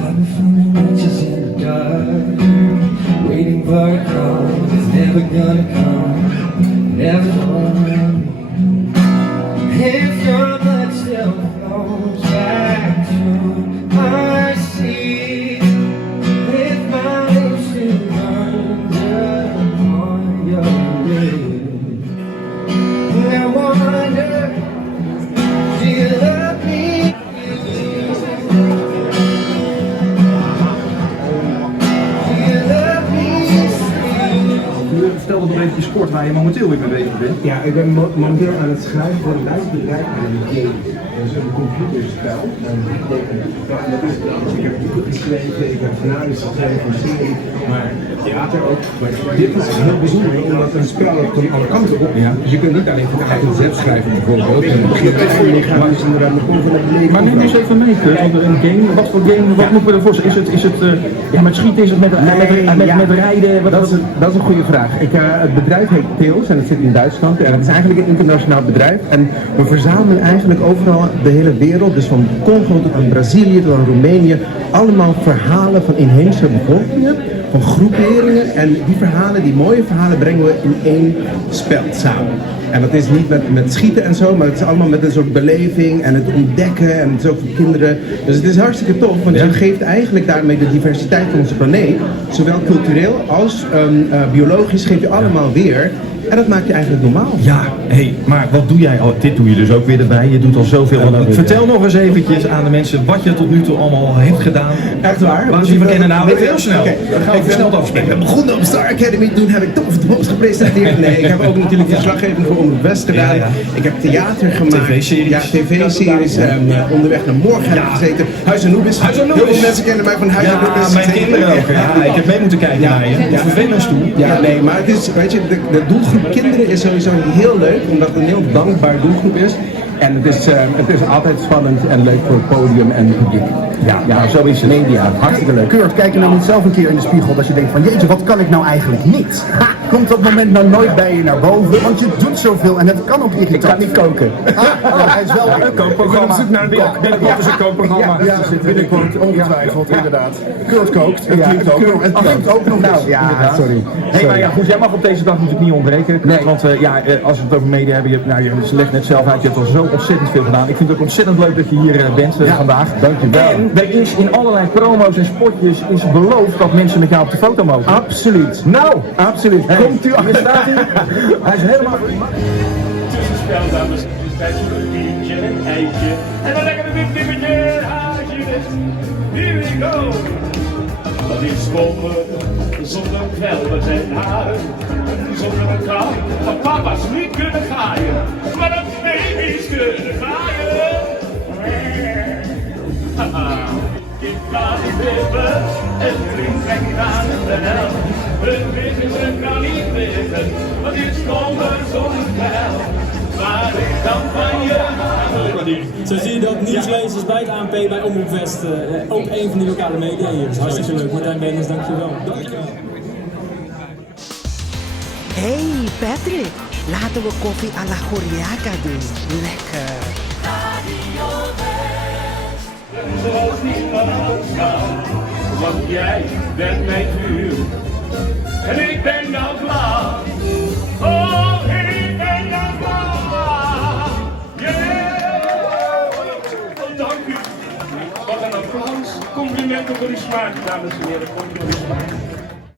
Got me feeling anxious in the dark, waiting for a call, it's never gonna come, never home. If your blood still flows back to my seat, if my lips still burn upon your lips, I wonder, do you love me? Do you love me still? Stel dat nog even je sport waar je momenteel weer mee bezig bent. Ja, ik ben momenteel aan het schrijven voor een luisterbedrijf aan een game. Dat is een computerspel. Ik heb boeken geschreven, ik heb scenario's geschreven voor serie, maar theater ook. Maar dit is heel bijzonder, omdat een spel dat komt alle kanten op. Ja. Dus je kunt niet alleen van A tot Z schrijven bijvoorbeeld. En het begint met en je gaat dus inderdaad nog van het leven. Maar neem eens even mee, een game, wat voor game, wat moeten we ervoor zeggen? Is het ja, met schieten, is het met rijden? Dat is een goede vraag. Het bedrijf heet Theos en het zit in Duitsland en het is eigenlijk een internationaal bedrijf en we verzamelen eigenlijk overal de hele wereld, dus van Congo tot aan Brazilië tot aan Roemenië, allemaal verhalen van inheemse bevolkingen, van groeperingen en die verhalen, die mooie verhalen brengen we in één spel samen. En dat is niet met schieten en zo, maar het is allemaal met een soort beleving en het ontdekken en het is ook voor kinderen. Dus het is hartstikke tof, want je geeft eigenlijk daarmee de diversiteit van onze planeet, zowel cultureel als biologisch, geef je allemaal weer. En dat maakt je eigenlijk normaal. Ja, maar wat doe jij al? Dit doe je dus ook weer erbij. Je doet al zoveel. Vertel nog eens eventjes aan de mensen wat je tot nu toe allemaal heeft gedaan. Echt waar? Laten we je verkennen. Nou, heel snel. Okay. Dan gaan we versneld afspreken. Ik ben begonnen op Star Academy, toen heb ik Top of the Pops gepresenteerd. Nee, ik heb ook natuurlijk verslaggeving voor Omroep West gedaan. Ja. Ik heb theater gemaakt. TV-series. Ja, tv-series. Onderweg naar morgen heb ik gezeten. Huis Anubis. Heel veel mensen kennen mij van Huis Anubis. Ja, mijn kinderen ook. Ja, ik heb mee moeten kijken naar je. Ja, vervelend toe. Ja, nee, maar het is, weet je, de doelgroep kinderen is sowieso heel leuk, omdat het een heel dankbaar doelgroep is. En het is altijd spannend en leuk voor het podium en het publiek. Ja, zo is het. Media, hartstikke leuk. Kurt, kijk je nou niet zelf een keer in de spiegel dat je denkt van jeetje, wat kan ik nou eigenlijk niet? Ha, komt dat moment nou nooit bij je naar boven? Want je doet zoveel en het kan ook irritant. Ik kan niet koken. Hij is wel een kookprogramma. Binnenkort is een kookprogramma. Ja, binnenkort ongetwijfeld, inderdaad. Kurt kookt, het klinkt ook nog eens. Ja, sorry. Maar ja, goed, jij mag op deze dag natuurlijk niet ontbreken. Nee. Want als we het over media hebben, je legt net zelf uit, je hebt al zo ontzettend veel gedaan. Ik vind het ook ontzettend leuk dat je hier bent vandaag. Dankjewel. En er is in allerlei promo's en spotjes is beloofd dat mensen met jou op de foto mogen. Absoluut. Nou, absoluut. Komt u aan, staat hij? Hij is helemaal... Tussenspel, dames en heren, tijd voor een biertje, een eitje. En dan lekker een wiptippetje, haartje. Here we go. Dat is bommen zonder velden en haren. Zonder een kou, dat papa's niet kunnen gaaien. Maar dat baby's kunnen gaaien. Haha. Ik ga niet wippen, en drink en aan de hel. Hun wissen kan niet wippen, want dit komt er zonder pijl. Maar ik kan van je houden. Zo zie je dat nieuwslezers bij het ANP bij Omroep West, ook een van die lokale media hier. Dat is hartstikke leuk. Martijn Benens, dankjewel. Dankjewel. Hey Patrick, laten we koffie à la Goriaca doen. Lekker. Zoals die staan, want jij bent mijn vuur. En ik ben jouw vlam. Oh, ik ben jouw vlam. Yeah! Oh, dank u. Wat een applaus. Complimenten voor uw smaak, dames en heren. Complimenten voor uw smaak.